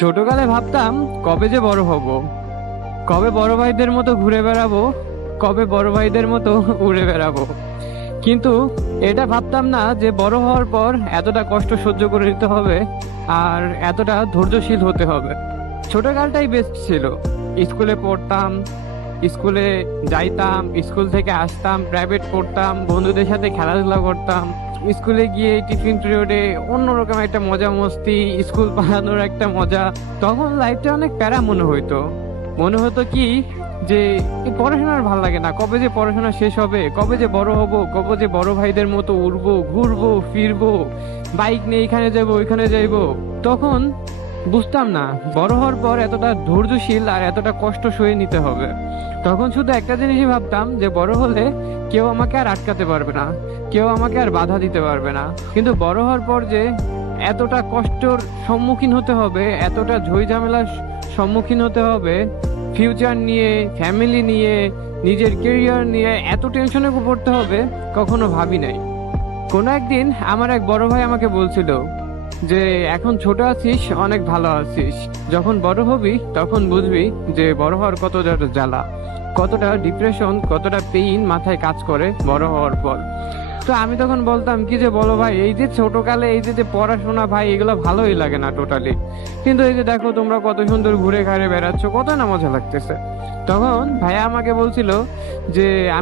ছোটকালে ভাবতাম কবে যে বড় হব, কবে বড় ভাইদের মতো ঘুরে বেড়াবো, কবে বড় ভাইদের মতো উড়ে বেড়াবো। কিন্তু এটা ভাবতাম না যে বড় হওয়ার পর এতটা কষ্ট সহ্য করে নিতে হবে আর এতটা ধৈর্যশীল হতে হবে। ছোটকালটাই বেস্ট ছিল। স্কুলে পড়তাম, স্কুলে যাইতাম, স্কুল থেকে আসতাম, প্রাইভেট পড়তাম, বন্ধুদের সাথে খেলাধুলা করতাম। স্কুলে গিয়ে টিফিন পিরিয়ডে অন্যরকম একটা মজা মস্তি, স্কুল পালানোর একটা মজা। তখন লাইফটা অনেক প্যারা মনে হইতো। মনে হতো কি যে এই পড়াশোনার ভাল লাগে না, কবে যে পড়াশোনা শেষ হবে, কবে যে বড় হব, কবে যে বড় ভাইদের মতো উড়বো, ঘুরবো ফিরবো, বাইক নিয়ে এখানে যাবো ওইখানে যাইবো। তখন বুঝতাম না বড় হওয়ার পর এতটা ধৈর্যশীল আর এতটা কষ্ট সয়ে নিতে হবে। তখন শুধু একটা জিনিসই ভাবতাম যে বড় হলে কেউ আমাকে আর আটকাতে পারবে না, কেউ আমাকে আর বাধা দিতে পারবে না। কিন্তু বড় হওয়ার পর যে এতটা কষ্টর সম্মুখীন হতে হবে, এতটা ঝই ঝামেলার সম্মুখীন হতে হবে, ফিউচার নিয়ে, ফ্যামিলি নিয়ে, নিজের কেরিয়ার নিয়ে এত টেনশনে পড়তে হবে, কখনো ভাবি নাই। কোনো একদিন আমার এক বড় ভাই আমাকে বলছিল যে এখন ছোট আছিস, অনেক ভালো আছিস, যখন বড় হবি তখন বুঝবি যে বড় হওয়ার কতটা জ্বালা, কতটা ডিপ্রেশন, কতটা পেইন মাথায় কাজ করে বড় হওয়ার পর। তো আমি তখন বলতাম কি যে বলো ভাই, এই যে ছোটকালে এই যে যে পড়াশোনা ভাই, এগুলো ভালোই লাগে না টোটালি, কিন্তু এই যে দেখো তোমরা কত সুন্দর ঘুরে ঘাড়ে বেড়াচ্ছ, কত না মজা লাগতেছে। তখন ভাইয়া আমাকে বলছিল যে আমি